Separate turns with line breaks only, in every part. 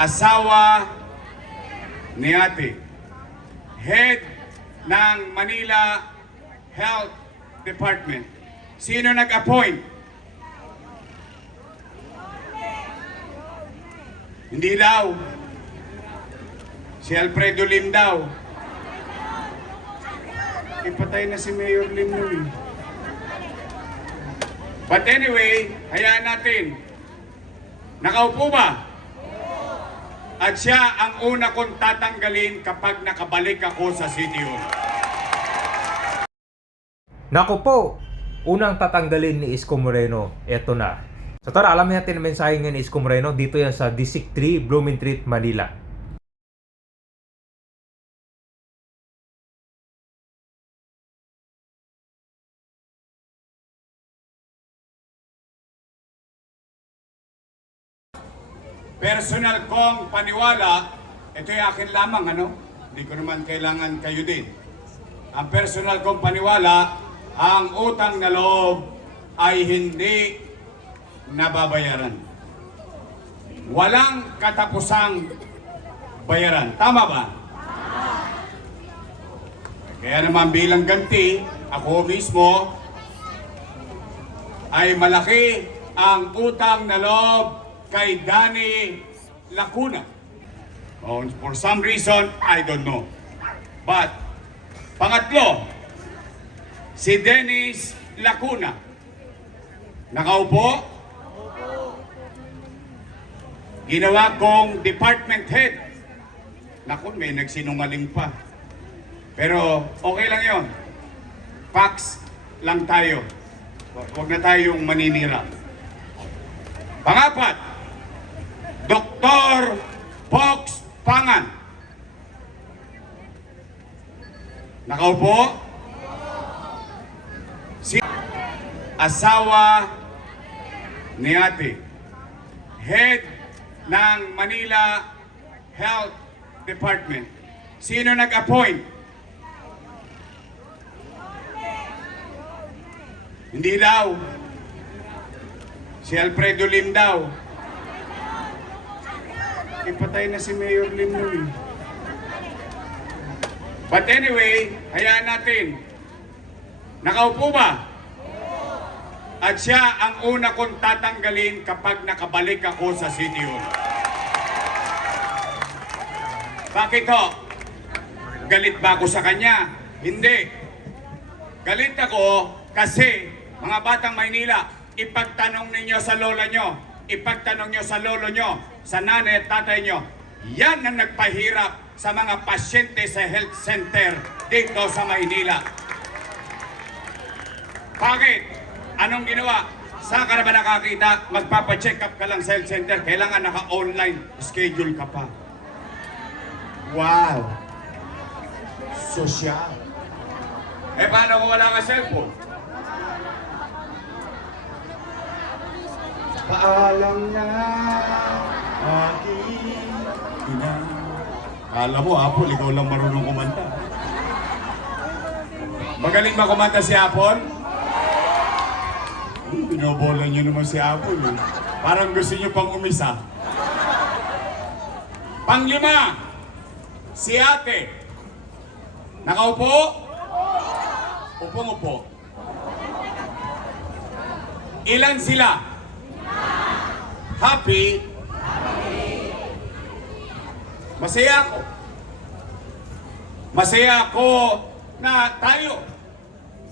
asawa ni ate, head ng Manila Health Department. Sino nag-appoint? Hindi daw. Si Alfredo Lim daw. Ipatay na si Mayor Lim nun eh. But anyway, hayaan natin. Nakaupo ba? At siya ang una kong tatanggalin kapag nakabalik ako sa Hall.
Naku po, unang tatanggalin ni Isko Moreno, eto na. So tara, alamin natin ang mensahe ngayon ni Isko Moreno dito yan sa District 3, Blooming Street, Manila.
Personal kong paniwala, ito yung akin lamang, ano? Hindi ko naman kailangan kayo din. Ang personal kong paniwala, ang utang na loob ay hindi nababayaran. Walang katapusang bayaran. Tama ba? Kaya naman bilang ganti, ako mismo ay malaki ang utang na loob kay Danny Lacuna. Oh, for some reason, I don't know. But, pangatlo, si Dennis Lacuna. Nakaupo? Ginawa kong department head. Naku, may nagsinungaling pa. Pero okay lang yon. Facts lang tayo. Huwag na tayong maninira. Pangapat, Dr. Fox Pangan. Nakaupo? Si asawa ni ate, head ng Manila Health Department. Sino nag-appoint? Hindi daw. Si Alfredo Lim daw. Ipatay na si Mayor Lim nun. But anyway, hayaan natin. Nakaupo ba? At siya ang una kong tatanggalin kapag nakabalik ako sa City Hall. Bakit ho? Galit ba ako sa kanya? Hindi. Galit ako kasi mga batang Maynila, ipagtanong ninyo sa lola nyo, ipagtanong nyo sa lolo nyo, sa nanay at tatay nyo, yan ang nagpahirap sa mga pasyente sa health center dito sa Maynila. Bakit? Anong ginawa? Saan ka na ba nakakita? Magpapacheck up ka lang sa health center. Kailangan naka-online schedule ka pa. Wow! Sosyal. Eh, paano kung wala ka cellphone? Paalam na aking ina. Alam mo, Apple, ikaw lang marunong kumanta. Magaling ba kumanta si Apple? Hmm, Binobola niyo naman si Apple. Eh. Parang gusto niyo pang umisa. Panglima, si ate. Nakaupo? Upong-upo. Ilan sila? Happy? Masaya ako. Masaya ako na tayo,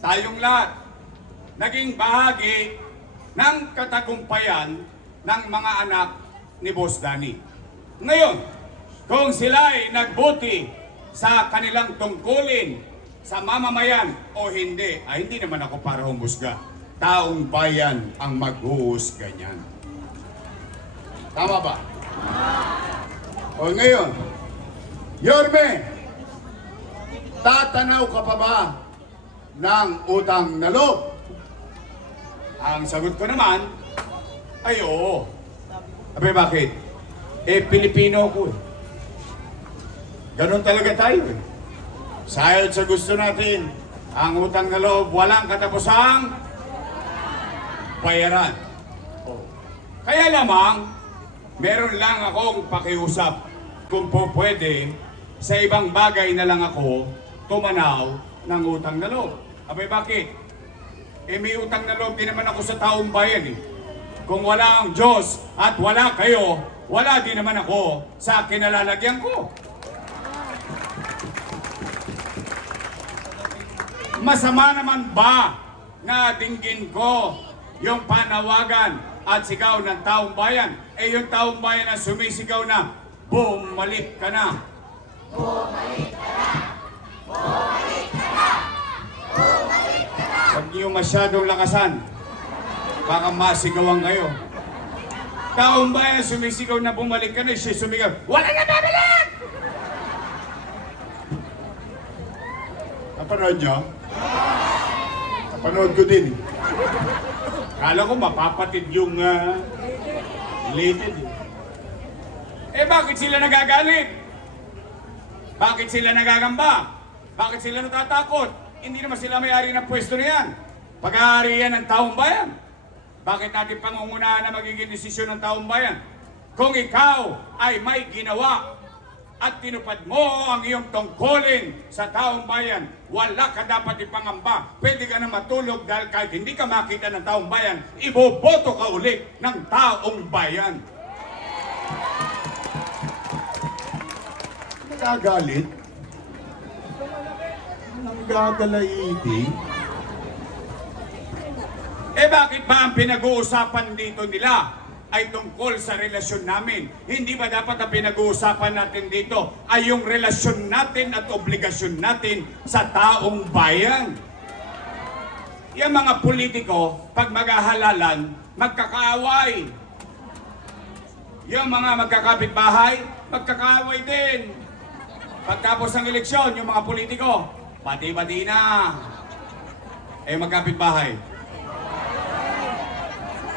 tayong lahat, naging bahagi ng katagumpayan ng mga anak ni Boss Danny. Ngayon, kung sila ay nagbuti sa kanilang tungkulin sa mamamayan o hindi, ay hindi naman ako para humusga. Taong bayan ang maghuhusga niyan. Tama ba? O ngayon, Yorme, tatanaw ka pa ba ng utang na loob? Ang sagot ko naman, ay oo. Sabi bakit? Eh, Pilipino ko eh. Ganon talaga tayo eh. Sayod sa gusto natin, ang utang na loob, walang katapusang bayaran. Oh. Kaya lamang, meron lang akong pakiusap. Kung po pwede, sa ibang bagay na lang ako tumanaw ng utang na loob. Abay bakit? Eh may utang na loob din naman ako sa taong bayan eh. Kung wala ang Diyos at wala kayo, wala din naman ako sa kinalalagyan ko. Masama naman ba na dinggin ko yung panawagan at sigaw ng taong bayan? Eh yung taong bayan na sumisigaw na, bumalik ka na. Huwag niyo masyadong lakasan. Baka masigawan kayo. Taong bayan sumisigaw na bumalik ka na, siya sumigaw, wala na babalik! Napanood niyo? Napanood ko din. Kala ko mapapatid yung uh, related. Eh. Bakit sila nagagalit? Bakit sila nagagamba? Bakit sila natatakot? Hindi naman sila may-ari ng pwesto na yan. Pag-aari yan ng taong bayan. Bakit natin pangungunahan na magiging desisyon ng taong bayan? Kung ikaw ay may ginawa at tinupad mo ang iyong tungkulin sa taong bayan, wala ka dapat ipangamba. Pwede ka na matulog dahil kahit hindi ka makita ng taong bayan, iboboto ka ulit ng taong bayan.
Nagagalit? Nanggagalaiti?
Eh bakit ba ang pinag-uusapan dito nila ay tungkol sa relasyon namin? Hindi ba dapat ang pinag-uusapan natin dito ay yung relasyon natin at obligasyon natin sa taong bayan? Yung mga politiko, pag maghahalalan, magkakaaway. Yung mga magkakapit-bahay, magkakaaway din. Pagkapos ng eleksyon, yung mga politiko, pati-pati na. Eh magkapit-bahay,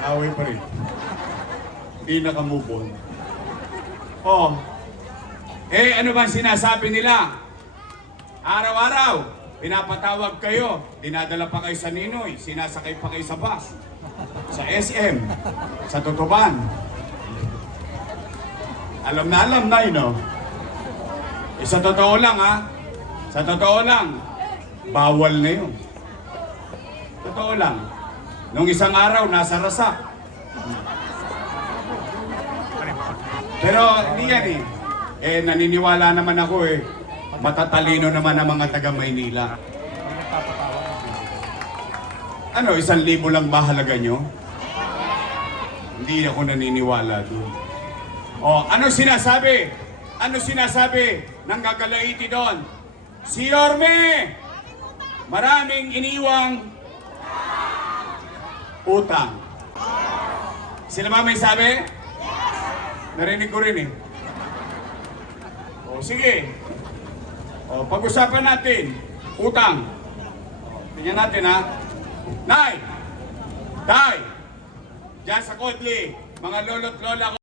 Away pa rin.
Hindi nakamove on. Oh. Eh, ano ba sinasabi nila? Araw-araw, pinapatawag kayo. Dinadala pa kayo sa Ninoy. Sinasakay pa kayo sa bus. Sa SM. Sa Tutuban. Alam na alam na oh. Eh, sa totoo lang, ha? Sa totoo lang, bawal na yun. Totoo lang. Nung isang araw, nasa rasak. Pero hindi yan eh. Eh, naniniwala naman ako eh. Matatalino naman ang mga taga Maynila. Ano, isang libo lang ba halaga nyo? Hindi ako naniniwala doon. Oh, ano sinasabi? Ano sinasabi ng gagalaiti doon? Si Yorme! Maraming iniwang utang. Sila ba may sabi? Narinig ko rin eh. O sige. O pag-usapan natin. Utang. O, tingnan natin ha. Nay! Tay! Diyan sa Kodli, mga lolo't lola ko.